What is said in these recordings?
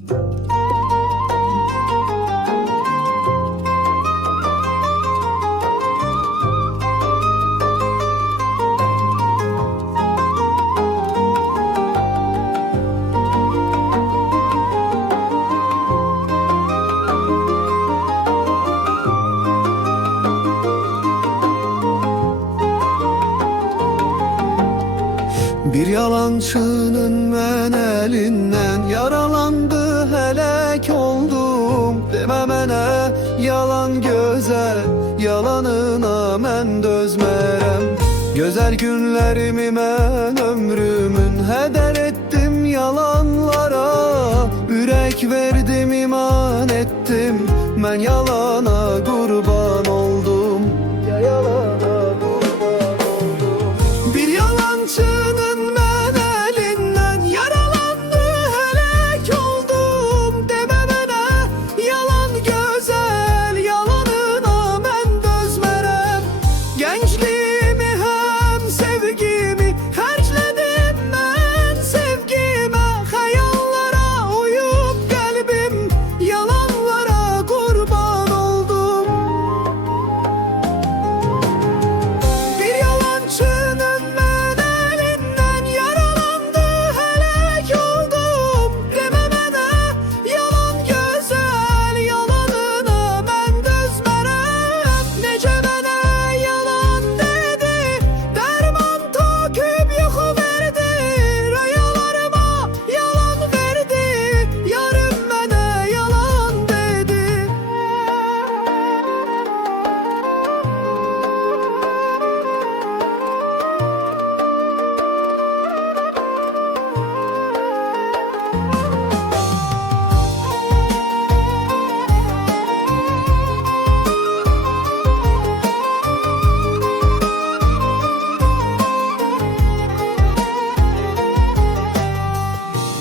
Bir yalancının mən elinden yaralandı, helak oldum. Deme mənə yalan güzel, yalanına mən dözmərəm. Güzel günlerimi mən ömrümün heder ettim yalanlara. Ürek verdim, iman ettim, mən yalana kurban oldum. Ya yalana kurban oldum. Bir yalancının mən elinden yaralandı, helak oldum. Deme mənə yalan güzel, yalanına mən dözmərəm. Gençliğimi hem sevgimi harcadım ben sevgime. Hayallara uyup kalbim yalanlara kurban oldum. Bir yalancının mən elinden yaralandı, helak oldum. Deme mənə yalan güzel, yalanına mən dözmərəm. Necə mənə yalan dedi, derman takip yuxu verdi. Rüyalarıma yalan verdi, yarım mənə yalan dedi.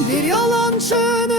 Bir yalancının